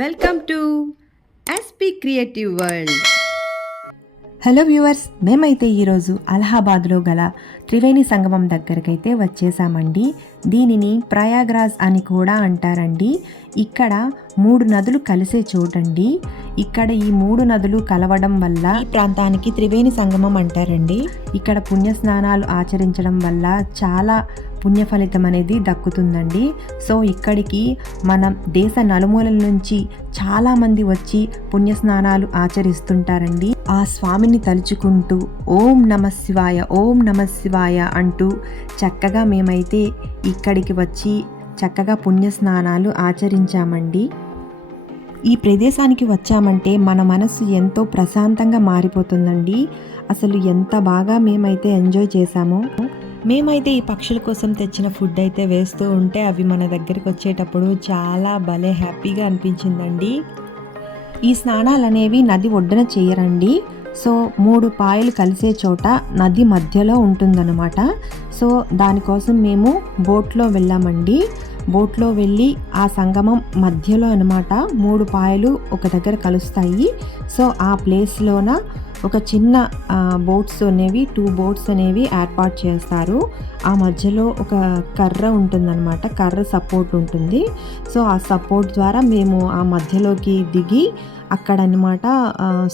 Welcome to SP creative world. Hello viewers, మేమైతే ఈరోజు అలహాబాద్లో గల త్రివేణి సంగమం దగ్గరకైతే వచ్చేసామండి. దీనిని ప్రయాగ్రాజ్ అని కూడా అంటారండి. ఇక్కడ 3 నదులు కలిసే చోటండి. ఇక్కడ ఈ 3 నదులు కలవడం వల్ల ఈ ప్రాంతానికి త్రివేణి సంగమం అంటారండి. ఇక్కడ పుణ్య స్నానాలు ఆచరించడం వల్ల చాలా పుణ్య ఫలితం అనేది దక్కుతుందండి. సో ఇక్కడికి మన దేశ నలుమూలల నుంచి చాలామంది వచ్చి పుణ్య స్నానాలు ఆచరిస్తుంటారండి. ఆ స్వామిని తలుచుకుంటూ ఓం నమ శివాయ, ఓం నమ శివాయ అంటూ చక్కగా మేమైతే ఇక్కడికి వచ్చి చక్కగా పుణ్య స్నానాలు ఆచరించామండి. ఈ ప్రదేశానికి వచ్చామంటే మన మనసు ఎంతో ప్రశాంతంగా మారిపోతుందండి. అసలు ఎంత బాగా మేమైతే ఎంజాయ్ చేశామో. మేమైతే ఈ పక్షుల కోసం తెచ్చిన ఫుడ్ అయితే వేస్తూ ఉంటే అవి మన దగ్గరికి వచ్చేటప్పుడు చాలా భలే హ్యాపీగా అనిపించిందండి. ఈ స్నానాలు అనేవి నది ఒడ్డున చేయరండి. సో 3 పాయలు కలిసే చోట నది మధ్యలో ఉంటుందన్నమాట. సో దానికోసం మేము బోట్లో వెళ్ళామండి. బోట్లో వెళ్ళి ఆ సంగమం మధ్యలో అనమాట 3 పాయలు ఒక దగ్గర కలుస్తాయి. సో ఆ ప్లేస్లోన ఒక చిన్న బోట్స్ అనేవి 2 బోట్స్ అనేవి ఏర్పాటు చేస్తారు. ఆ మధ్యలో ఒక కర్ర ఉంటుందన్నమాట, కర్ర సపోర్ట్ ఉంటుంది. సో ఆ సపోర్ట్ ద్వారా మేము ఆ మధ్యలోకి దిగి అక్కడ అనమాట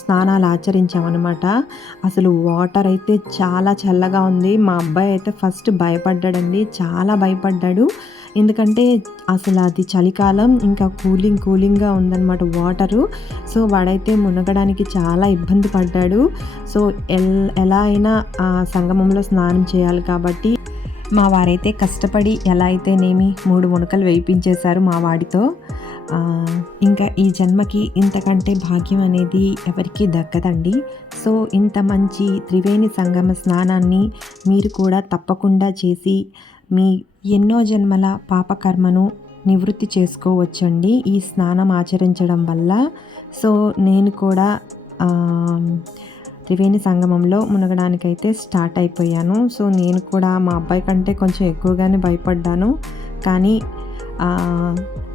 స్నానాలు ఆచరించామన్నమాట. అసలు వాటర్ అయితే చాలా చల్లగా ఉంది. మా అబ్బాయి అయితే ఫస్ట్ భయపడ్డాడండి, చాలా భయపడ్డాడు. ఎందుకంటే అసలు అది చలికాలం, ఇంకా కూలింగ్గా ఉందన్నమాట వాటరు. సో వాడైతే మునగడానికి చాలా ఇబ్బంది పడ్డాడు. సో ఎలా అయినా ఆ సంగమంలో స్నానం చేయాలి కాబట్టి మా వారైతే కష్టపడి ఎలా అయితేనేమి 3 మునకలు వేయించేశారు మా వాడితో. ఇంకా ఈ జన్మకి ఇంతకంటే భాగ్యం అనేది ఎవరికీ దక్కదండి. సో ఇంత మంచి త్రివేణి సంగమ స్నానాన్ని మీరు కూడా తప్పకుండా చేసి మీ ఎన్నో జన్మల పాపకర్మను నివృత్తి చేసుకోవచ్చండి ఈ స్నానం ఆచరించడం వల్ల. సో నేను కూడా త్రివేణి సంగమంలో మునగడానికైతే స్టార్ట్ అయిపోయాను. సో నేను కూడా మా అబ్బాయి కంటే కొంచెం ఎక్కువగానే భయపడ్డాను. కానీ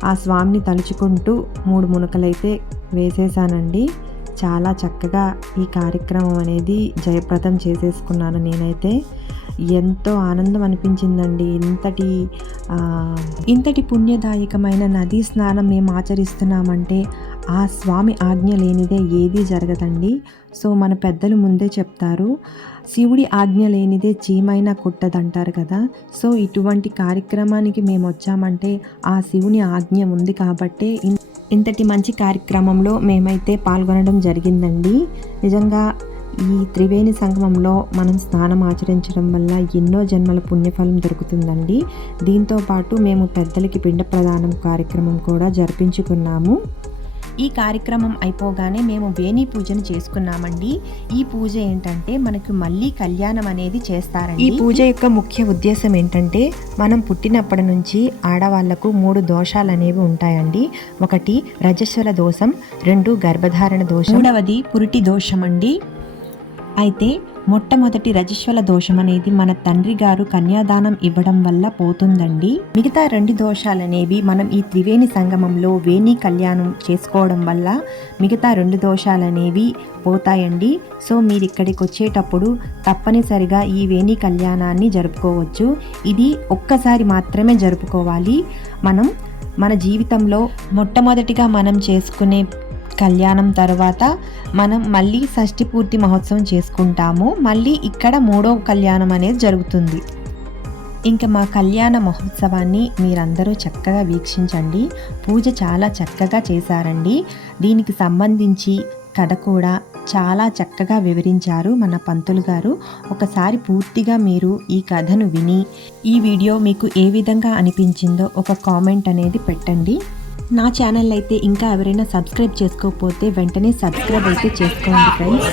ఆ స్వామిని తలుచుకుంటూ 3 మునకలైతే వేసేసానండి. చాలా చక్కగా ఈ కార్యక్రమం అనేది జయప్రదం చేసేసుకున్నాను నేనైతే. ఎంతో ఆనందం అనిపించిందండి. ఇంతటి పుణ్యదాయకమైన నదీ స్నానం మేము ఆచరిస్తున్నామంటే ఆ స్వామి ఆజ్ఞ లేనిదే ఏదీ జరగదండి. సో మన పెద్దలు ముందే చెప్తారు, శివుడి ఆజ్ఞ లేనిదే చీమైనా కొట్టదంటారు కదా. సో ఇటువంటి కార్యక్రమానికి మేము వచ్చామంటే ఆ శివుని ఆజ్ఞ ఉంది కాబట్టే ఇంతటి మంచి కార్యక్రమంలో మేమైతే పాల్గొనడం జరిగిందండి. నిజంగా ఈ త్రివేణి సంగమంలో మనం స్నానం ఆచరించడం వల్ల ఎన్నో జన్మల పుణ్యఫలం దొరుకుతుందండి. దీంతో పాటు మేము పెద్దలకి పిండ ప్రదానం కార్యక్రమం కూడా జరిపించుకున్నాము. ఈ కార్యక్రమం అయిపోగానే మేము వేణి పూజను చేసుకున్నామండి. ఈ పూజ ఏంటంటే మనకు మళ్ళీ కళ్యాణం అనేది చేస్తారండి. ఈ పూజ యొక్క ముఖ్య ఉద్దేశం ఏంటంటే మనం పుట్టినప్పటి నుంచి ఆడవాళ్లకు 3 దోషాలు అనేవి ఉంటాయండి. 1 రజస్వల దోషం, 2 గర్భధారణ దోషం, 3వది పురిటి దోషం అండి. అయితే మొట్టమొదటి రజస్వల దోషం అనేది మన తండ్రి గారు కన్యాదానం ఇవ్వడం వల్ల పోతుందండి. మిగతా 2 దోషాలనేవి మనం ఈ త్రివేణి సంగమంలో వేణి కళ్యాణం చేసుకోవడం వల్ల మిగతా 2 దోషాలనేవి పోతాయండి. సో మీరు ఇక్కడికి వచ్చేటప్పుడు తప్పనిసరిగా ఈ వేణి కళ్యాణాన్ని జరుపుకోవచ్చు. ఇది ఒక్కసారి మాత్రమే జరుపుకోవాలి. మనం మన జీవితంలో మొట్టమొదటిగా మనం చేసుకునే కళ్యాణం తర్వాత మనం మళ్ళీ షష్ఠి పూర్తి మహోత్సవం చేసుకుంటాము. మళ్ళీ ఇక్కడ 3వ కళ్యాణం అనేది జరుగుతుంది. ఇంకా మా కళ్యాణ మహోత్సవాన్ని మీరందరూ చక్కగా వీక్షించండి. పూజ చాలా చక్కగా చేశారండి. దీనికి సంబంధించి కథ కూడా చాలా చక్కగా వివరించారు మన పంతులు గారు. ఒకసారి పూర్తిగా మీరు ఈ కథను విని ఈ వీడియో మీకు ఏ విధంగా అనిపించిందో ఒక కామెంట్ అనేది పెట్టండి. నా ఛానల్ అయితే ఇంకా ఎవరైనా సబ్స్క్రైబ్ చేసుకోకపోతే వెంటనే సబ్స్క్రైబ్ అయితే చేసుకోండి ఫ్రెండ్స్.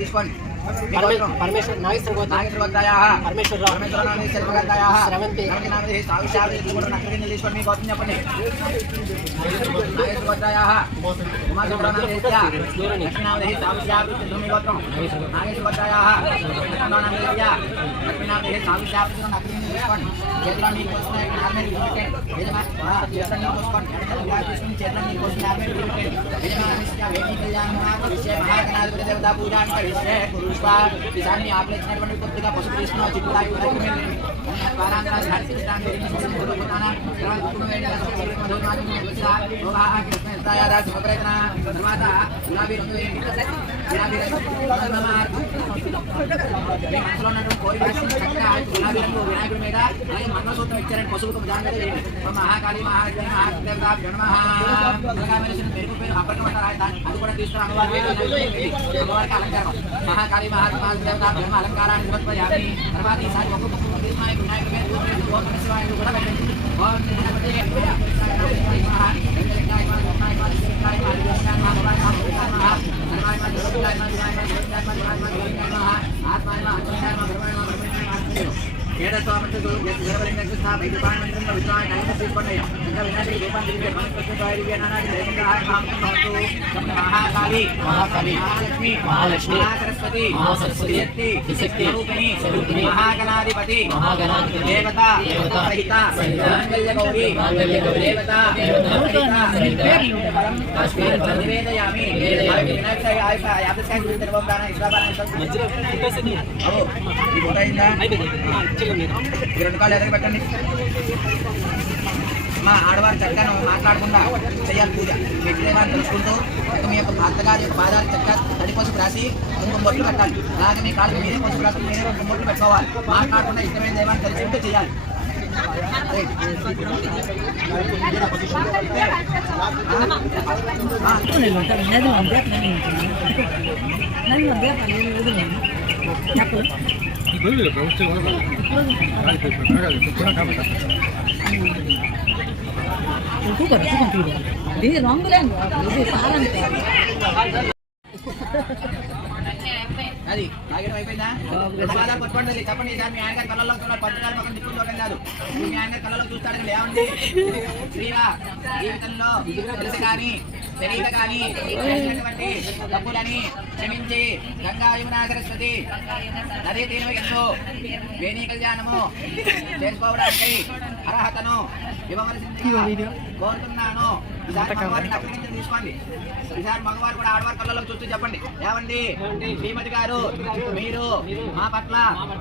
తీసుకోండి. परमेश्वर नागेश्वर गोत्रायाः परमेश्वरराव श्रवन्ति మీ గోత్రం చెప్పండి. నాగేశ్వర గోత్రాయాः ఉమాసుబ్రహ్మణ్యేశ్వర లక్ష్మీనామదేహి సావిత్ర్యావృత్తి మీ గోత్రం. నాగేశ్వర గోత్రాయాः లక్ష్మీనామదేహ్య లక్ష్మీనామదేహి సావిత్ర్యావృత్తి అక్కడ తీసుకోండి. చేతిలో నీళ్ళు పోసుకుని నార్మల్ చేతిలో నీళ్ళు పోసుకోండి. తీసుకుని చేతిలో నీళ్ళు పోసుకుని నార్మల్ వేణి కళ్యాణ విషయ మహాగణాధిపతి దేవతా పూజ విషయ పురుష నిజాన్ని ఆకలి ఇచ్చినటువంటి కొద్దిగా పసుపు తీసుకున్నావు చిక్కుతాయి తర్వాత గులాబీ రంగు మనసులో ఉన్నటువంటి కోరిక చక్కగా గులాబీ రంగు వినాయకుడి మీద అలాగే మంగళసూత్రం ఇచ్చారని పసుపు దాని మీద వేయండి. మహాకాళి మహాదేవత మెరుపు పేరు అప్పటికమంటారు అది కూడా తీసుకుని అమ్మవారికి అలంకారం. మహాకాళి మహాదేవత బ్రహ్మ అలంకారాన్ని సమర్పయామి. తర్వాత ఈసారి ఒక్కొక్క వినాయకుడి పేరు ఓం శివాయుడు కూడా పెట్టండి. మహాలక్ష్మి మహాసరస్వతి మహాగణాధిపతి దేవత సహిత మంగళ్యగౌరీ దేవత నివేదయామి. రెండు కాళ్ళు ఎదురు పెట్టండి. మా ఆడవారి చక్కను మాట్లాడకుండా చేయాలి పూజ. వ్యక్తిదేవాన్ని తెలుసుకుంటూ మీ యొక్క భర్త గారి యొక్క పాదాలు చక్క తడి పసుపు రాసి కుంకుమ బొట్లు పెట్టాలి. అలాగే మీ కాళ్ళకి మీరే పసుపు రాసి మీరే కుంకుమ బొట్లు పెట్టుకోవాలి. మాట్లాడకుండా ఇష్టమైన దేవాన్ని తెలుసుకుంటూ చేయాలి. అది తాగడం అయిపోయిందా? పట్టుకోండి చెప్పండి. సార్ మీ ఆయన గారి కళ్ళలో చూడాలి. పట్టుకారు మొత్తం దిక్కులు చూడడం కాదు. మీ ఆయన గారి కళ్ళలో చూస్తాడు. ఏమండి శ్రీవా జీవితంలో తెలుసు కానీ తెలియక కానీ చేసినటువంటి తప్పులని క్షమించి గంగా యమునా సరస్వతి నదీ తీరం ఎందు వేణీ కళ్యాణము చేసుకోవడానికి అర్హతను ఇవ్వవలసిందిగా కోరుతున్నాను. తీసుకోండి. ఈసారి మగవారు కూడా ఆడవారి కళ్ళలో చూస్తూ చెప్పండి. ఏమండి శ్రీమతి గారు మీరు మా పట్ల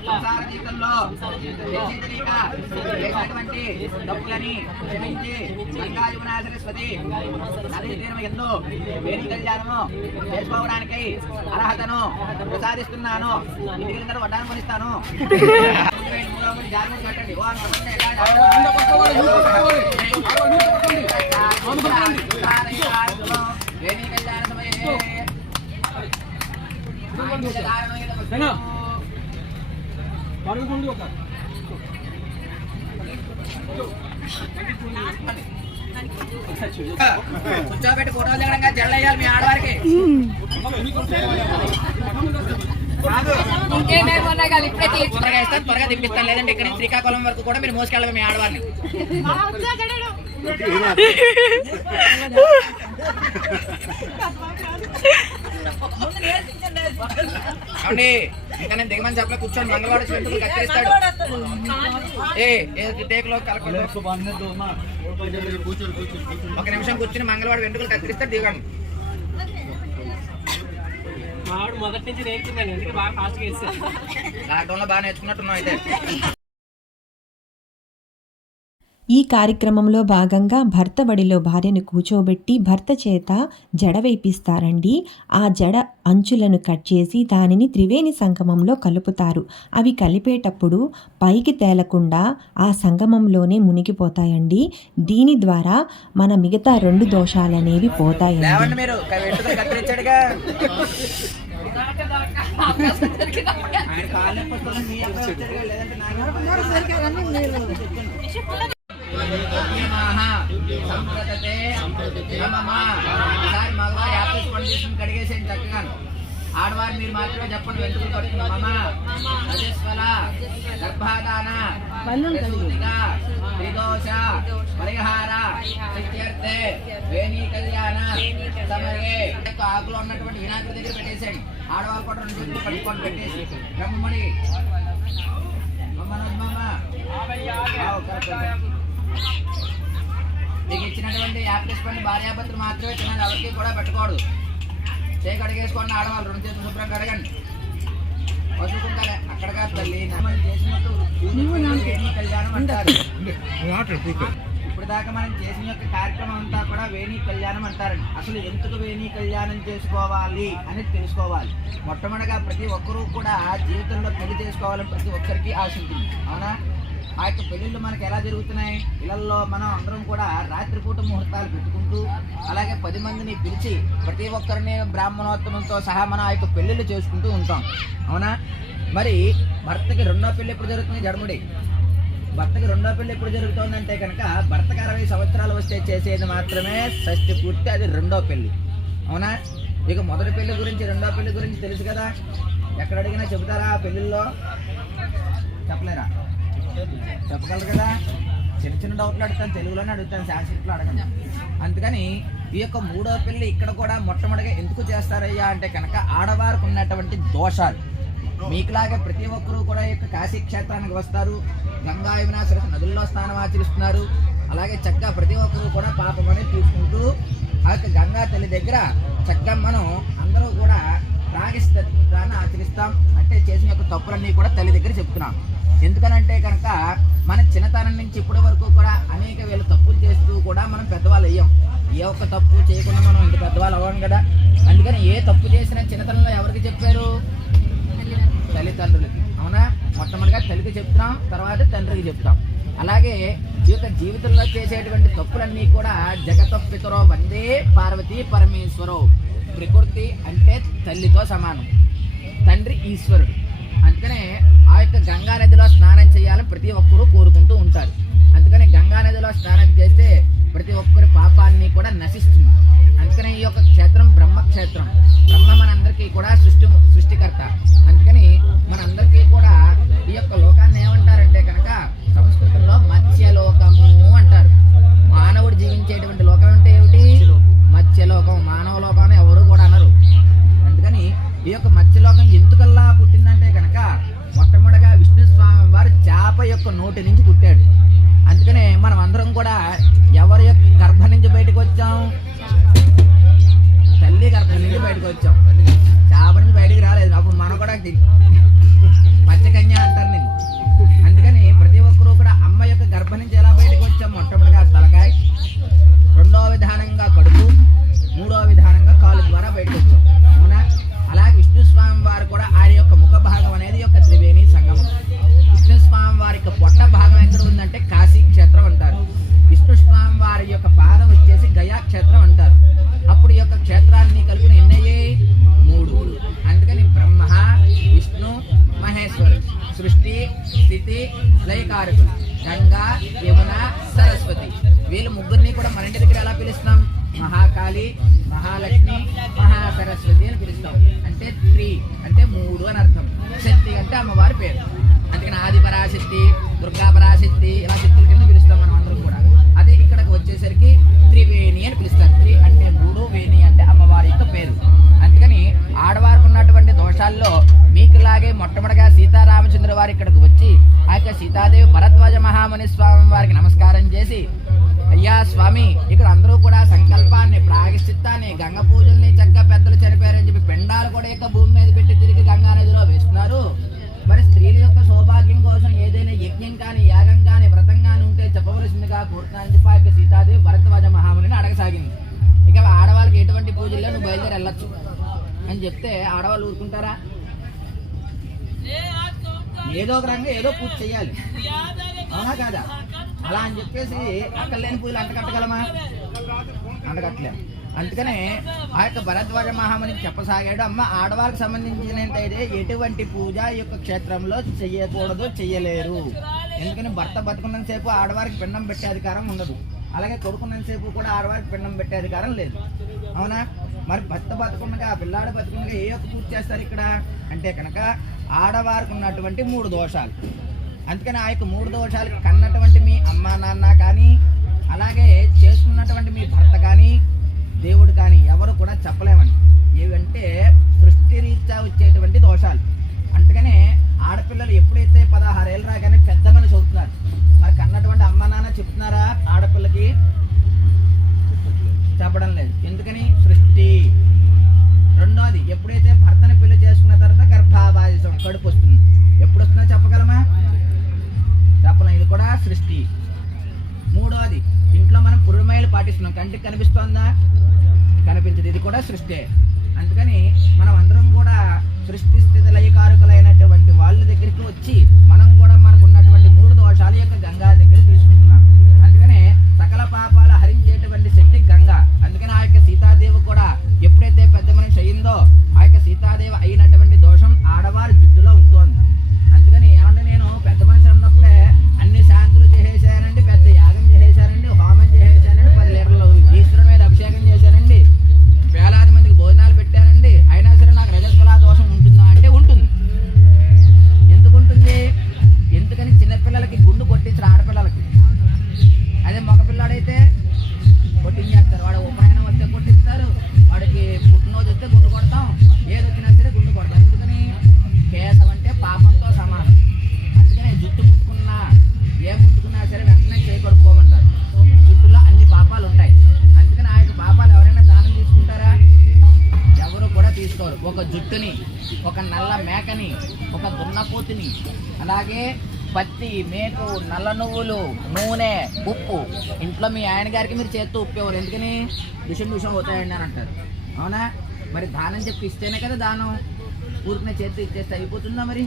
సంసార జీవితంలో చేసినటువంటి తప్పులని క్షమించి గంగా యమునా సరస్వతి నదీ తీరం ఎందు వేణీ కళ్యాణము చేసుకోవడానికి అర్హతను ప్రసాదిస్తున్నాను. ఇంటికి వడ్డాను కొనిస్తాను. జాగ్రత్త కట్టండి. వేణీ కళ్యాణ సమయే కూర్చోబెట్టి ఫోటోలు దిగడంగా జల్లయ్యాలి మీ ఆడవారికి. త్వరగా తిప్పిస్తాను. లేదంటే ఇక్కడ నుంచి శ్రీకాకుళం వరకు కూడా మీరు మోసుకెళ్ళాలి మీ ఆడవారిని. అండి ఇంకా నేను దిగమని చెప్పలే. కూర్చొని మంగళవాడు వెంట్రుకలు కత్తిరిస్తాడు. టేకులో ఒక నిమిషం కూర్చుని మంగళవాడు వెంట్రుకలు కత్తిరిస్తాడు. దిగండి. మొదటి నుంచి నేర్చుకున్నాను. బాగా ఫాస్ట్గా ఇస్తాను. లాక్డౌన్ లో బాగా నేర్చుకున్నట్టున్నావు అయితే. ఈ కార్యక్రమంలో భాగంగా భర్త బడిలో భార్యను కూర్చోబెట్టి భర్త చేత జడ వేపిస్తారండి. ఆ జడ అంచులను కట్ చేసి దానిని త్రివేణి సంగమంలో కలుపుతారు. అవి కలిపేటప్పుడు పైకి తేలకుండా ఆ సంగమంలోనే మునిగిపోతాయండి. దీని ద్వారా మన మిగతా 2 దోషాలనేవి పోతాయండి. కడిగేసేయండి చక్కగా. ఆడవారు మీరు మాత్రమే చెప్పండి. వెంట్రుకలు కట్టుకున్నాం. మమ రజస్వల గర్భాధాన ప్రసూతిక త్రిదోష పరిహార సిద్ధ్యర్థే వేణీ కళ్యాణ సమయే. ఆకులో ఉన్నటువంటి వినాయకుడి దగ్గర పెట్టేసేయండి. ఆడవాళ్ళు కూడా 2 చేతులు పట్టుకొని పెట్టేసి బ్రహ్మణి మీకు ఇచ్చినటువంటి యాపిల్స్ పండు భార్యాభర్తలు మాత్రమే తినండి. ఎవరికి కూడా పెట్టకూడదు. చేయి కడిగేసుకోండి. ఆడవాళ్ళు 2 చేతులు శుభ్రంగా కడగండి. పసుకుంటారే అక్కడ కాదు తల్లి. చేసినట్టు వేణీ కళ్యాణం అంటారు. ఇప్పుడు దాకా మనం చేసిన యొక్క కార్యక్రమం అంతా కూడా వేణీ కళ్యాణం అంటారండి. అసలు ఎందుకు వేణీ కళ్యాణం చేసుకోవాలి అనేది తెలుసుకోవాలి. మొట్టమొదటిగా ప్రతి ఒక్కరూ కూడా జీవితంలో పెళ్లి చేసుకోవాలని ప్రతి ఒక్కరికి ఆశ ఉంటుంది. అవునా? ఆ యొక్క పెళ్ళిళ్ళు మనకి ఎలా జరుగుతున్నాయి? ఇళ్లలో మనం అందరం కూడా రాత్రిపూట ముహూర్తాలు పెట్టుకుంటూ అలాగే 10 మందిని పిలిచి ప్రతి ఒక్కరిని బ్రాహ్మణోత్తమంతో సహా మనం ఆ యొక్క పెళ్ళిళ్ళు చేసుకుంటూ ఉంటాం. అవునా? మరి భర్తకి 2వ పెళ్ళి ఎప్పుడు జరుగుతుంది? జడముడి. భర్తకి 2వ పెళ్ళి ఎప్పుడు జరుగుతుందంటే కనుక భర్తకి 60 సంవత్సరాలు వస్తే చేసేది మాత్రమే షష్ఠి పూర్తి. అది 2వ పెళ్ళి. అవునా? ఇక మొదటి పెళ్లి గురించి 2వ పెళ్లి గురించి తెలుసు కదా. ఎక్కడ అడిగినా చెబుతారా? పెళ్ళిళ్ళలో చెప్పలేరా? చెప్పగలరు కదా. చిన్న చిన్న డౌట్లు అడుగుతాను, తెలుగులోనే అడుగుతాను, సాంస్క్రిట్లో అడగను. అందుకని ఈ యొక్క 3వ పెళ్లి ఇక్కడ కూడా మొట్టమొదటిగా ఎందుకు చేస్తారయ్యా అంటే కనుక ఆడవారికి ఉన్నటువంటి దోషాలు. మీకులాగే ప్రతి ఒక్కరూ కూడా ఈ యొక్క కాశీ క్షేత్రానికి వస్తారు. గంగా యమున సరస్వతి నదుల్లో స్నానం ఆచరిస్తున్నారు. అలాగే చక్కగా ప్రతి ఒక్కరూ కూడా పాపమని తీసుకుంటూ ఆ యొక్క గంగా తల్లి దగ్గర చక్కగా మనం అందరూ కూడా రాగిస్తాన్ని ఆచరిస్తాం. అంటే చేసిన యొక్క తప్పులన్నీ కూడా తల్లి దగ్గర చెప్తున్నాం. ఎందుకనంటే కనుక మన చిన్నతనం నుంచి ఇప్పటి వరకు కూడా అనేక వేల తప్పులు చేస్తూ కూడా మనం పెద్దవాళ్ళు అయ్యాం. ఏ ఒక్క తప్పు చేయకుండా మనం ఇంత పెద్దవాళ్ళు అవ్వం కదా. అందుకని ఏ తప్పు చేసినా చిన్నతనంలో ఎవరికి చెప్పారు? తల్లిదండ్రులకి. అవునా? మొట్టమొదటిగా తల్లికి చెప్తాం, తర్వాత తండ్రికి చెప్తాం. అలాగే ఈ యొక్క జీవితంలో చేసేటువంటి తప్పులన్నీ కూడా జగతపితరో వందే పార్వతీ పరమేశ్వరో. ప్రకృతి అంటే తల్లితో సమానం, తండ్రి ఈశ్వరుడు. అందుకనే ఆ యొక్క గంగా నదిలో స్నానం చేయాలని ప్రతి ఒక్కరూ కోరుకుంటూ ఉంటారు. అందుకని గంగా నదిలో స్నానం చేస్తే ప్రతి ఒక్కరి పాపాన్ని కూడా నశిస్తుంది. అందుకనే ఈ యొక్క క్షేత్రం బ్రహ్మక్షేత్రం. బ్రహ్మ మనందరికీ కూడా సృష్టికర్త. అందుకని మనందరికీ కూడా ఈ యొక్క లోకాన్ని ఏమంటారంటే కనుక సంస్కృతంలో మత్స్యలోకము అంటారు. మానవుడు జీవించేటువంటి లోకం అంటే ఏమిటి? మత్స్యలోకం. మానవ లోకం ఎవరు కూడా అనరు. అందుకని ఈ యొక్క మత్స్యలోకం ఎందుకల్లా పుట్టిందంటే కనుక మొట్టమొదటిగా విష్ణు స్వామి వారు చేప యొక్క నోటి నుంచి పుట్టాడు. అందుకనే మనం అందరం కూడా ఎవరి యొక్క గర్భం నుంచి బయటకు వచ్చాం? తల్లి గర్భం నుంచి బయటకు వచ్చాం. చేప నుంచి బయటికి రాలేదు. అప్పుడు మనం కూడా మత్స్యకన్య అంటారు నేను. అందుకని ప్రతి ఒక్కరూ కూడా అమ్మ యొక్క గర్భం నుంచి ఎలా బయటకు వచ్చాం? మొట్టమొదటిగా తలకాయ, 2వ విధానంగా కడుపు, 3వ విధానంగా కాలు ద్వారా బయటకు వచ్చాం. అవునా? అలాగే విష్ణు స్వామి వారు కూడా ఆయన యొక్క ముఖ భాగం అనేది యొక్క త్రివేణి సంగమం. విష్ణు స్వామి వారి యొక్క పొట్ట భాగం ఎక్కడ ఉందంటే కాశీ క్షేత్రం అంటారు. విష్ణు స్వామి వారి యొక్క పాదం వచ్చేసి గయా క్షేత్రం అంటారు. అప్పుడు ఈ యొక్క క్షేత్రాన్ని కలిపిన ఎన్నయ్యాయి? 3. అందుకని బ్రహ్మ, విష్ణు, మహేశ్వరుడు. సృష్టి, స్థితి, లయకారకులు గంగా, యమున, సరస్వతి. వీళ్ళు ముగ్గురిని కూడా మన ఇంటి దగ్గర ఎలా పిలుస్తున్నాం? మహాకాళి, మహాలక్ష్మి, మహాసరస్వతి అని పిలుస్తాం. అంటే 3 అంటే 3 అని అర్థం. శక్తి అంటే అమ్మవారి పేరు. అందుకని ఆది పరాశక్తి, దుర్గా పరాశక్తి ఇలా శక్తుల కింద పిలుస్తాం మనం అందరం కూడా. అదే ఇక్కడికి వచ్చేసరికి త్రివేణి అని పిలుస్తారు. 3 అంటే 3, వేణి అంటే అమ్మవారి యొక్క పేరు. అందుకని ఆడవారికి ఉన్నటువంటి దోషాల్లో మీకులాగే మొట్టమొదటిగా సీతారామచంద్ర వారు ఇక్కడికి వచ్చి ఆ యొక్క సీతాదేవి భరద్వాజ మహాముని స్వామి వారికి నమస్కారం చేసి, అయ్యా స్వామి, ఇక్కడ అందరూ కూడా సంకల్పాన్ని, ప్రాయశ్చిత్తాన్ని, గంగ పూజల్ని చక్కగా పెద్దలు చనిపోయారని చెప్పి పెండాలు కూడా యొక్క భూమి మీద పెట్టి తిరిగి గంగా నదిలో వేస్తున్నారు. మరి స్త్రీల యొక్క సౌభాగ్యం కోసం ఏదైనా యజ్ఞం కానీ, యాగం కానీ, వ్రతం కానీ ఉంటే చెప్పవలసిందిగా కోరుతున్నానని చెప్పి ఆ యొక్క సీతాదేవి భరద్వాజ మహామునిని అడగసాగింది. ఇక ఆడవాళ్ళకి ఎటువంటి పూజల్లో నువ్వు బయలుదేరి వెళ్ళొచ్చు అని చెప్తే ఆడవాళ్ళు ఊరుకుంటారా? ఏదో ఒక రంగా ఏదో పూజ చేయాలి. అవునా కాదా? అలా అని చెప్పేసి అక్కడ లేని పూజలు అంటకట్టగలమా? అంటకట్టలేము. అందుకనే ఆ యొక్క భరద్వాజ మహామునికి చెప్పసాగాడు, అమ్మ ఆడవాళ్ళకి సంబంధించినట్టయితే ఎటువంటి పూజ ఈ యొక్క క్షేత్రంలో చెయ్యకూడదు, చెయ్యలేరు. ఎందుకని భర్త బతుకున్నంతసేపు ఆడవారికి పిండం పెట్టే అధికారం ఉండదు. అలాగే కొడుకున్నంతసేపు కూడా ఆడవారికి పిండం పెట్టే అధికారం లేదు. అవునా? మరి భర్త బతుకుండగా పిల్లాడు బతుకుండగా ఏ యొక్క పూజ చేస్తారు ఇక్కడ అంటే కనుక ఆడవారికి ఉన్నటువంటి 3 దోషాలు. అందుకని ఆ యొక్క 3 దోషాలు కన్నటువంటి మీ అమ్మా నాన్న కానీ అలాగే చేసుకున్నటువంటి మీ భర్త కానీ దేవుడు కానీ ఎవరు కూడా చెప్పలేమండి. ఏవంటే సృష్టి రీత్యా వచ్చేటువంటి దోషాలు. అందుకనే ఆడపిల్లలు ఎప్పుడైతే 16 ఏళ్ళు రాగానే పెద్ద మనిషి అవుతున్నారు. మరి కన్నటువంటి అమ్మ నాన్న చెప్తున్నారా ఆడపిల్లకి? చెప్పడం లేదు. ఎందుకని? సృష్టి. రెండోది, ఎప్పుడైతే భర్తని పెళ్లి చేసుకున్న తర్వాత గర్భావాసం కడుపు వస్తుంది. ఎప్పుడు వస్తుందో చెప్పగలమా? చెప్పలేం. ఇది కూడా సృష్టి. మూడోది, ఇంట్లో మనం పురుడుమైలు పాటిస్తున్నాం. కంటికి కనిపిస్తోందా? కనిపించదు. ఇది కూడా సృష్టి. అందుకని మనం అందరం కూడా సృష్టి స్థితి లయకారకులైనటువంటి వాళ్ళ దగ్గరికి వచ్చి మనం కూడా మనకు ఉన్నటువంటి 3 దోషాల యొక్క గంగా దగ్గర తీసుకుంటున్నాం. అందుకనే సకల పాపాలు హరించేటువంటి శక్తి గంగా. అందుకని ఆ యొక్క సీతాదేవి కూడా ఎప్పుడైతే పెద్ద మనిషి అయిందో ఆ యొక్క సీతాదేవి అయినటువంటి దోషం ఆడవారి జుట్టులో ఉంటోంది. అందుకని ఏమంటే నేను పెద్ద మనిషి అన్నప్పుడే అన్ని శాంతులు చేసేసానండి, పెద్ద యాగం చేసేసానండి, హోమం చేసేసానండి, 10 లీటర్లు ఈశ్వరుని మీద అభిషేకం చేశానండి, వేలాది మందికి భోజనాలు పెట్టానండి, అయినా సరే నాకు రజస్వలా దోషం ఉంటుందా అంటే ఉంటుంది. ఎందుకు ఉంటుంది? ఎందుకని చిన్నపిల్లలకి గుండు కొట్టించరు ఆడపిల్లలకి. అదే మగపిల్లాడైతే కొట్టించేస్తారు. వాడు ఉపనయనం వస్తే కొట్టిస్తారు, వాడికి పుట్టినరోజు వస్తే గుండు కొడతాం, ఏది వచ్చినా సరే గుండు కొడతాం. ఎందుకని? కేశం అంటే పాపంతో సమానం. అందుకని జుట్టు ముట్టుకున్నా ఏ ముట్టుకున్నా సరే వెంటనే చేయి కడుక్కోమంటారు. జుట్టులో అన్ని పాపాలు ఉంటాయి. అందుకని ఆ యొక్క పాపాలు ఎవరైనా దానం తీసుకుంటారా? ఎవరు కూడా తీసుకోరు. ఒక జుట్టుని, ఒక నల్ల మేకని, ఒక దున్నపోతుని, అలాగే పత్తి, మేకు, నల్ల నువ్వులు, నూనె, ఉప్పు. ఇంట్లో మీ ఆయన గారికి మీరు చేత్తో ఉప్పు ఇవ్వరు. ఎందుకని? విషం అవుతాయండి అని అంటారు. అవునా? మరి దానం చెప్పి ఇస్తేనే కదా దానం. ఊరికనే చేత్తో ఇచ్చేస్తే అయిపోతుందా? మరి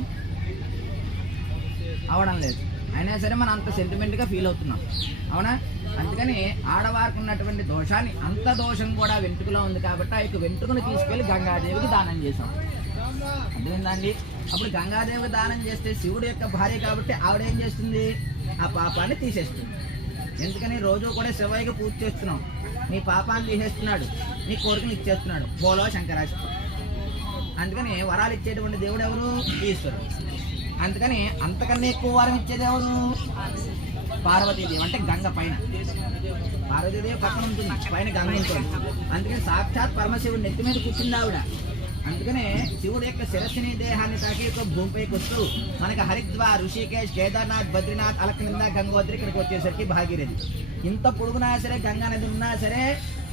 అవడం లేదు. అయినా సరే మనం అంత సెంటిమెంట్గా ఫీల్ అవుతున్నాం. అవునా? అందుకని ఆడవారికి ఉన్నటువంటి దోషాన్ని, అంత దోషం కూడా వెంట్రుకలో ఉంది కాబట్టి ఆ యొక్క వెంట్రుకను తీసుకెళ్లి గంగాదేవికి దానం చేశాం. అర్థమైందండి? అప్పుడు గంగాదేవికి దానం చేస్తే శివుడు యొక్క భార్య కాబట్టి ఆవిడేం చేస్తుంది? ఆ పాపాన్ని తీసేస్తుంది. ఎందుకని? రోజు కూడా శివయ్యకి పూజ చేస్తున్నాం. నీ పాపాన్ని తీసేస్తున్నాడు, నీ కోరికలు ఇచ్చేస్తున్నాడు. బోలో శంకరాచార్య. అందుకని వరాలు ఇచ్చేటువంటి దేవుడు ఎవరు? ఈశ్వరుడు. అందుకని అంతకన్నా ఎక్కువ వరం ఇచ్చేది ఎవరు? పార్వతీదేవి. అంటే గంగ పైన. పార్వతీదేవి పక్కన ఉంటుంది, పైన గంగ ఉంటుంది. అందుకని సాక్షాత్ పరమశివుడు నెత్తి మీద కూర్చుంది ఆవిడ. అందుకనే శివుడు యొక్క శిరస్సుని దేహాన్ని తాకి భూమిపైకి వస్తూ మనకి హరిద్వార్, ఋషికేశ్, కేదార్నాథ్, బద్రీనాథ్, అలకనంద, గంగోత్రి ఇక్కడికి వచ్చేసరికి భాగీరథి. ఇంత పొడుగునా సరే గంగా నది ఉన్నా సరే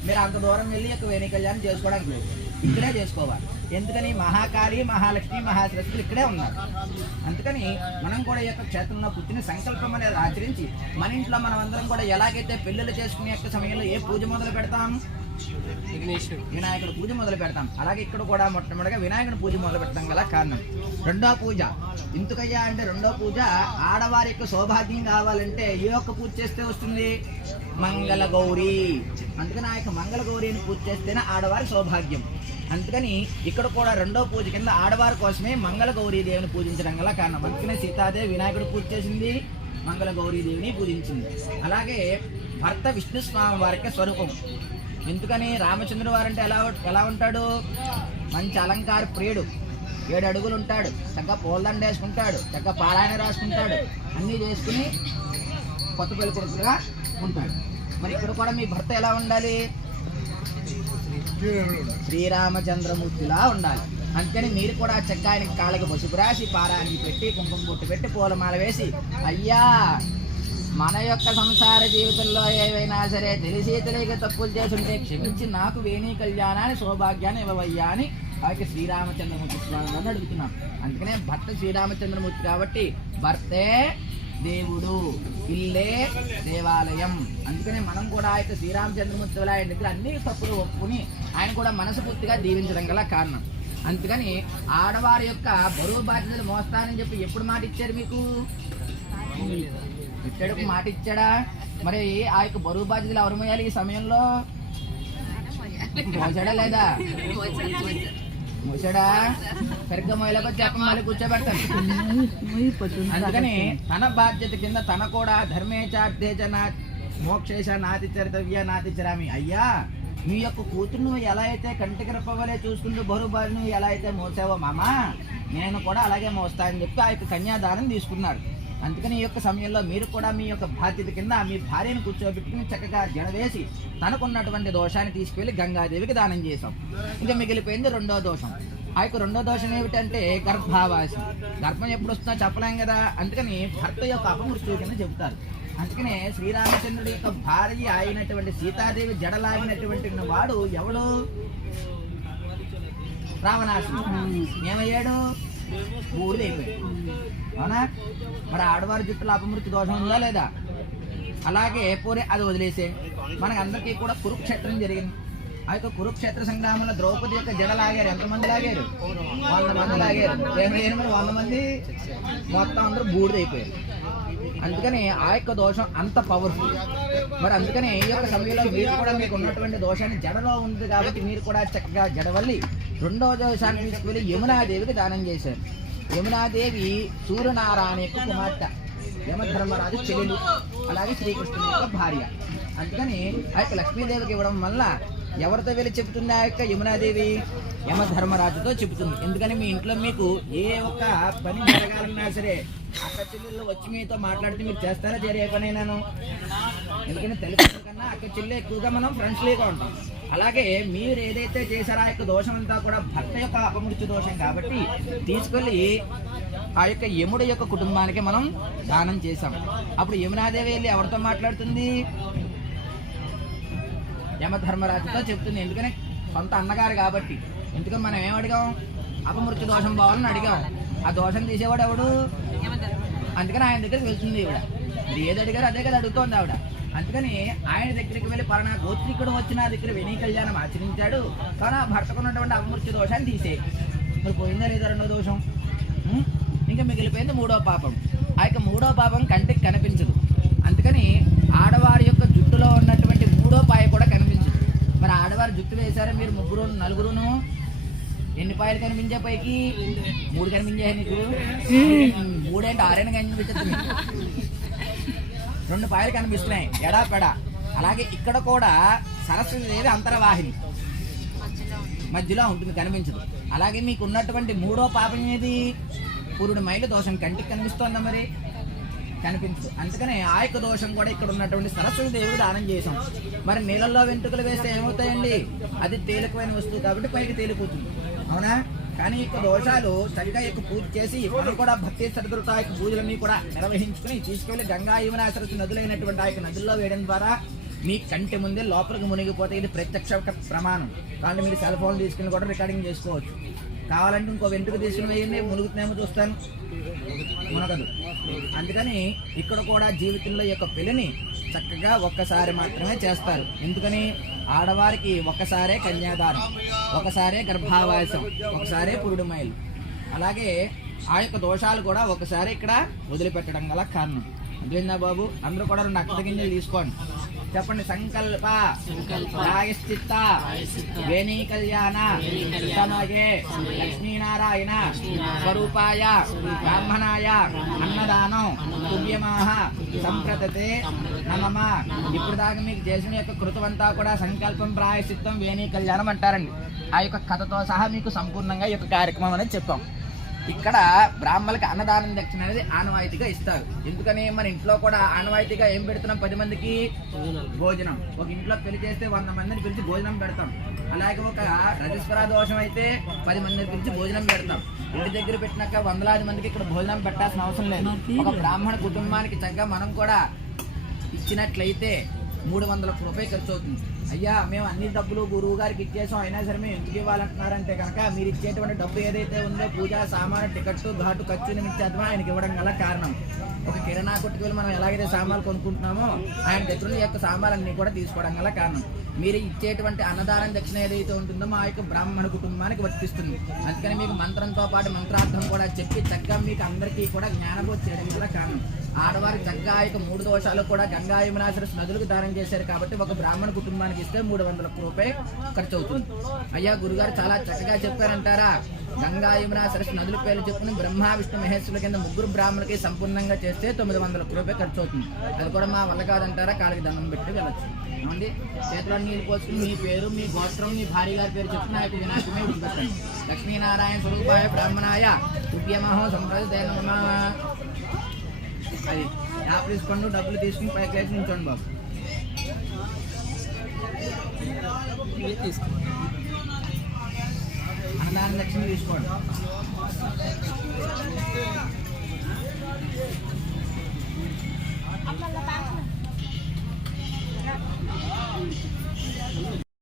మీరు అంత దూరం వెళ్ళి యొక్క వేణి కళ్యాణం చేసుకోవడానికి లేదు. ఇక్కడే చేసుకోవాలి. ఎందుకని? మహాకాళి, మహాలక్ష్మి, మహాసరస్వతులు ఇక్కడే ఉన్నారు. అందుకని మనం కూడా ఈ యొక్క క్షేత్రంలో కూర్చుని సంకల్పం అనేది ఆచరించి మన ఇంట్లో మనం అందరం కూడా ఎలాగైతే పెళ్ళిళ్ళు చేసుకునే యొక్క సమయంలో ఏ పూజ మొదలు పెడతాం? వినాయకుడు పూజ మొదలు పెడతాం. అలాగే ఇక్కడ కూడా మొట్టమొదటిగా వినాయకుడి పూజ మొదలు పెడతాం గల కారణం. రెండో పూజ ఎందుకయ్యా అంటే రెండో పూజ ఆడవారి యొక్క సౌభాగ్యం కావాలంటే ఏ ఒక్క పూజ చేస్తే వస్తుంది? మంగళ గౌరీ. అందుకని ఆ యొక్క మంగళ గౌరీని పూజ చేస్తేనే ఆడవారి సౌభాగ్యం. అందుకని ఇక్కడ కూడా రెండో పూజ కింద ఆడవారి కోసమే మంగళ గౌరీదేవిని పూజించడం గల కారణం. అందుకనే సీతాదేవి వినాయకుడు పూజ చేసింది, మంగళ గౌరీదేవిని పూజించింది. అలాగే భర్త విష్ణు స్వామి వారికి స్వరూపం. ఎందుకని? రామచంద్రుడు వారంటే ఎలా ఉంటాడు? మంచి అలంకార ప్రియుడు, 7 అడుగులు ఉంటాడు, చక్కగా పూలదండ వేసుకుంటాడు, చక్కగా పారాయణ రాసుకుంటాడు, అన్నీ చేసుకుని కొత్త పెళ్లి కొడుకుగా ఉంటాడు. మరి ఇక్కడ కూడా మీ భర్త ఎలా ఉండాలి? శ్రీరామచంద్రమూర్తిలా ఉండాలి. అందుకని మీరు కూడా చక్కగా ఆయనకి కాళ్ళకి పసుపు రాసి, పారాయణకి పెట్టి, కుంకుమ బొట్టు పెట్టి, పూలమాల వేసి, అయ్యా మన యొక్క సంసార జీవితంలో ఏవైనా సరే తెలిసి తెలియక తప్పులు చేస్తుంటే క్షమించి నాకు వేణి కళ్యాణాన్ని, సౌభాగ్యాన్ని ఇవ్వవయ్యా అని ఆ యొక్క శ్రీరామచంద్రమూర్తి స్వామిని అడుగుతున్నాం. అందుకనే భర్త శ్రీరామచంద్రమూర్తి కాబట్టి భర్తే దేవుడు, ఇల్లే దేవాలయం. అందుకనే మనం కూడా ఆ యొక్క శ్రీరామచంద్రమూర్తి ఆయన దగ్గర అన్ని తప్పులు ఒప్పుకుని ఆయన కూడా మనస్ఫూర్తిగా దీవించడం గల కారణం. అందుకని ఆడవారి యొక్క బరువు బాధ్యతలు మోస్తానని చెప్పి ఎప్పుడు మాట ఇచ్చారు మీకు? ఇక్కడికి మాట ఇచ్చాడా? మరి ఆ యొక్క బరువు బాధ్యతలు ఎవరు మోయాలి ఈ సమయంలో? మోసాడా లేదా? మోసాడా? సరిగ్గా మోయలేక చెప్ప మళ్ళీ కూర్చోబెడతాను. అందుకని తన బాధ్యత కింద తన కూడా ధర్మేచార్థేచ మోక్షేశ నాతి చరితవ్య నాతి చరామి. అయ్యా మీ యొక్క కూతురు నువ్వు ఎలా అయితే కంటికి రెప్పవలే చూసుకుంటూ బరువు నువ్వు ఎలా అయితే మోసావో మామా, నేను కూడా అలాగే మోస్తా అని చెప్పి ఆ యొక్క కన్యాదానం తీసుకున్నాడు. అందుకని ఈ యొక్క సమయంలో మీరు కూడా మీ యొక్క బాధ్యత కింద మీ భార్యను కూర్చోబెట్టుకుని చక్కగా జడవేసి తనకున్నటువంటి దోషాన్ని తీసుకువెళ్ళి గంగాదేవికి దానం చేశాం. ఇంకా మిగిలిపోయింది రెండో దోషం. ఆ యొక్క రెండో దోషం ఏమిటంటే గర్భావాసం. గర్భం ఎప్పుడు వస్తుందో చెప్పలేం కదా, అందుకని భర్త యొక్క అపమృత్యు కింద చెబుతారు. అందుకనే శ్రీరామచంద్రుడి యొక్క భార్య అయినటువంటి సీతాదేవి జడలాగినటువంటి వాడు ఎవడు? రావణాసురుడు. ఏమయ్యాడు? బూడిదైపోయాడు. అవునా? మరి ఆడవారి జుట్టులో అపమృత్యు దోషం ఉందా లేదా? అలాగే పోరే అది వదిలేసే, మనకు అందరికీ కూడా కురుక్షేత్రం జరిగింది. ఆ యొక్క కురుక్షేత్ర సంగ్రామంలో ద్రౌపది యొక్క జడ లాగారు. ఎంతమంది లాగారు? 100 మంది లాగారు. ఏమైనా మరి 100 మంది మొత్తం అందరూ బూడిదైపోయారు. అందుకని ఆ యొక్క దోషం అంత పవర్ఫుల్. మరి అందుకని ఈ యొక్క సమయంలో మీరు కూడా మీకు ఉన్నటువంటి దోషాన్ని జడలో ఉంది కాబట్టి మీరు కూడా చక్కగా జడవల్లి రెండవ దోషాన్ని తీసుకువెళ్ళి యమునాదేవికి దానం చేశారు. యమునాదేవి సూర్యనారాయణ యొక్క కుమార్తె, యమధర్మరాజు చెల్లెలు, అలాగే శ్రీకృష్ణుని యొక్క భార్య. అందుకని ఆ యొక్క లక్ష్మీదేవికి ఇవ్వడం వల్ల ఎవరితో వెళ్ళి చెబుతుంది? ఆ యొక్క యమునాదేవి యమధర్మరాజుతో చెబుతుంది. ఎందుకని మీ ఇంట్లో మీకు ఏ ఒక్క పని జరగాలన్నా సరే అక్క చెల్లెళ్ళు వచ్చి మీతో మాట్లాడితే మీరు చేస్తారా జరిగే పనైనాను? ఎందుకంటే తల్లిదండ్రుల కన్నా అక్క చెల్లె ఎక్కువగా మనం ఫ్రెండ్స్లీగా ఉంటాం. అలాగే మీరు ఏదైతే చేశారో ఆ యొక్క దోషం అంతా కూడా భర్త యొక్క అపమృత్యు దోషం కాబట్టి తీసుకెళ్ళి ఆ యొక్క యముడి యొక్క కుటుంబానికి మనం దానం చేశాం. అప్పుడు యమునాదేవి వెళ్ళి ఎవరితో మాట్లాడుతుంది? యమధర్మరాజుతో చెప్తుంది. ఎందుకని సొంత అన్నగారు కాబట్టి. ఎందుకని మనం ఏం అడిగాం? అపమృత్యు దోషం పోవాలని అడిగాం. ఆ దోషం తీసేవాడు ఎవడు? అందుకని ఆయన దగ్గరికి వెళ్తుంది ఈవిడ. మీరు ఏది అడిగారో అదే కదా అడుగుతోంది ఆవిడ. అందుకని ఆయన దగ్గరికి వెళ్ళి పలానా గోత్రికుడు వచ్చి నా దగ్గర వెనీ కళ్యాణం ఆచరించాడు, కానీ ఆ భర్తకున్నటువంటి అపమృత్యు దోషాన్ని తీసే. మరి పోయిందా లేదా రెండో దోషం? ఇంకా మిగిలిపోయింది మూడో పాపం. ఆ యొక్క మూడో పాపం కంటికి కనిపించదు. అందుకని ఆడవారి యొక్క జుట్టులో ఉన్నటువంటి మూడో పాయ కూడా కనిపించదు. మరి ఆడవారు జుట్టు వేశారా మీరు ముగ్గురు నలుగురును? ఎన్ని పాయలు కనిపించే? పైకి 3 కనిపించాయి నీకు. 3 అంటే 6 కనిపించదు. 2 పాయలు కనిపిస్తున్నాయి ఎడా పెడా. అలాగే ఇక్కడ కూడా సరస్వతీదేవి అంతర్వాహిని మధ్యలో ఉంటుంది, కనిపించదు. అలాగే మీకు ఉన్నటువంటి మూడో పాపం ఏది? పురుడు మైలు దోషం. కంటికి కనిపిస్తోందా? మరి కనిపించదు. అందుకనే ఆ యొక్క దోషం కూడా ఇక్కడ ఉన్నటువంటి సరస్వతీదేవికి దానం చేసాం. మరి నీళ్ళల్లో వెంట్రుకలు వేస్తే ఏమవుతాయండి? అది తేలికమైన వస్తువు కాబట్టి పైకి తేలిపోతుంది, అవునా? కానీ ఈ దోషాలు చక్కగా పూజ చేసి మనం కూడా భక్తి శ్రద్ధలతో ఆ యొక్క పూజలన్నీ కూడా నిర్వహించుకుని తీసుకెళ్లి గంగా యమునా సరస్వతి నదులైనటువంటి ఆ యొక్క నదుల్లో వేయడం ద్వారా మీ కంటి ముందే లోపలికి మునిగిపోతే ఇది ప్రత్యక్ష ప్రమాణం. కాబట్టి మీరు సెల్ ఫోన్ తీసుకుని కూడా రికార్డింగ్ చేసుకోవచ్చు. కావాలంటే ఇంకో వెంట్రుక తీసుకుని వేయండి, మునుగుతున్నామో చూస్తాను, మునగదు. అందుకని ఇక్కడ కూడా జీవితంలో యొక్క పెళ్లిని చక్కగా ఒక్కసారి మాత్రమే చేస్తారు. ఎందుకని? ఆడవారికి ఒక్కసారే కన్యాదానం, ఒకసారే గర్భావాసం, ఒకసారే పురుడు మైలు. అలాగే ఆ యొక్క దోషాలు కూడా ఒకసారి ఇక్కడ వదిలిపెట్టడం గల కారణం. అదేందా బాబు? అందరూ కూడా 2 అక్షత గింజలు తీసుకోండి. చెప్పండి. సంకల్ప ప్రాయశ్చిత్త వేణీ కళ్యాణ సమయే లక్ష్మీనారాయణ స్వరూపాయ బ్రాహ్మణాయ అన్నదానం తుభ్యమాహ సంప్రతతే నమమ. ఇప్పుడు దాకా మీకు చేసిన యొక్క కృతమంతా కూడా సంకల్పం, ప్రాయశ్చిత్తం, వేణీ కళ్యాణం అంటారండి. ఆ యొక్క కథతో సహా మీకు సంపూర్ణంగా ఈ యొక్క కార్యక్రమం అనేది చెప్పాం. ఇక్కడ బ్రాహ్మణులకి అన్నదానం దక్షిణ అనేది ఆనవాయితీగా ఇస్తారు. ఎందుకని? మన ఇంట్లో కూడా ఆనవాయితీగా ఏం పెడుతున్నాం? 10 మందికి భోజనం. ఒక ఇంట్లో పెళ్లి చేస్తే 100 మందిని పిలిచి భోజనం పెడతాం. అలాగే ఒక రజస్వర దోషం అయితే 10 మందిని పిలిచి భోజనం పెడతాం. ఇంటి దగ్గర పెట్టినాక వందలాది మందికి ఇక్కడ భోజనం పెట్టాల్సిన అవసరం లేదు. ఒక బ్రాహ్మణ కుటుంబానికి చక్కగా మనం కూడా ఇచ్చినట్లయితే 300 రూపాయలు ఖర్చు అవుతుంది. అయ్యా మేము అన్ని డబ్బులు గురువు గారికి ఇచ్చేసాం, అయినా సరే మేము ఎందుకు ఇవ్వాలంటున్నారంటే కనుక మీరు ఇచ్చేటువంటి డబ్బు ఏదైతే ఉందో పూజా సామాను, టికెట్టు, ఘాటు ఖర్చు నిమిత్తం ఆయనకి ఇవ్వడం గల కారణం. ఒక కిరాణా కొట్టుకు వెళ్ళి మనం ఎలాగైతే సామాన్లు కొనుక్కుంటున్నామో ఆయన దగ్గర యొక్క సామాన్లన్నీ కూడా తీసుకోవడం గల కారణం. మీరు ఇచ్చేటువంటి అన్నదానం దక్షిణ ఏదైతే ఉంటుందో మా యొక్క బ్రాహ్మణ కుటుంబానికి వర్తిస్తుంది. అందుకని మీకు మంత్రంతో పాటు మంత్రార్థం కూడా చెప్పి చక్కగా మీకు అందరికీ కూడా జ్ఞానబోధ చేయడం కూడా కారణం. ఆడవారి చక్కగా యొక్క 3 దోషాలు కూడా గంగా యమునా సరస్వతి నదులకు దానం చేశారు కాబట్టి ఒక బ్రాహ్మణ కుటుంబానికి ఇస్తే 300 రూపాయలు ఖర్చు అవుతుంది. అయ్యా గురుగారు చాలా చక్కగా చెప్పారంటారా? గంగా యమున సరస్సు నదుల పేర్లు చెప్పుకుని బ్రహ్మ విష్ణు మహేశ్వరుల కింద ముగ్గురు బ్రాహ్మణులకి సంపూర్ణంగా చేస్తే 900 రూపాయలు ఖర్చు అవుతుంది. అది కూడా మా వల్ల కాదంటారా, కాళ్ళకి దండం పెట్టి వెళ్ళచ్చు. ఏమండి, చేతిలో నీళ్ళు పోసుకుని మీ పేరు, మీ గోత్రం, మీ భార్య గారి పేరు చెప్పుకుని ఆ యొక్క వినాయకుడిని విడిచిపెట్టండి. లక్ష్మీనారాయణ స్వరూపాయ బ్రాహ్మణాయ ఉద్యమహో సంప్రదాయ నమః. అది యాప్ తీసుకోండి, డబ్బులు తీసుకుని పైకి లేచి ఉంచండి బాబు. అన్నదాన లక్ష్మి తీసుకోండి.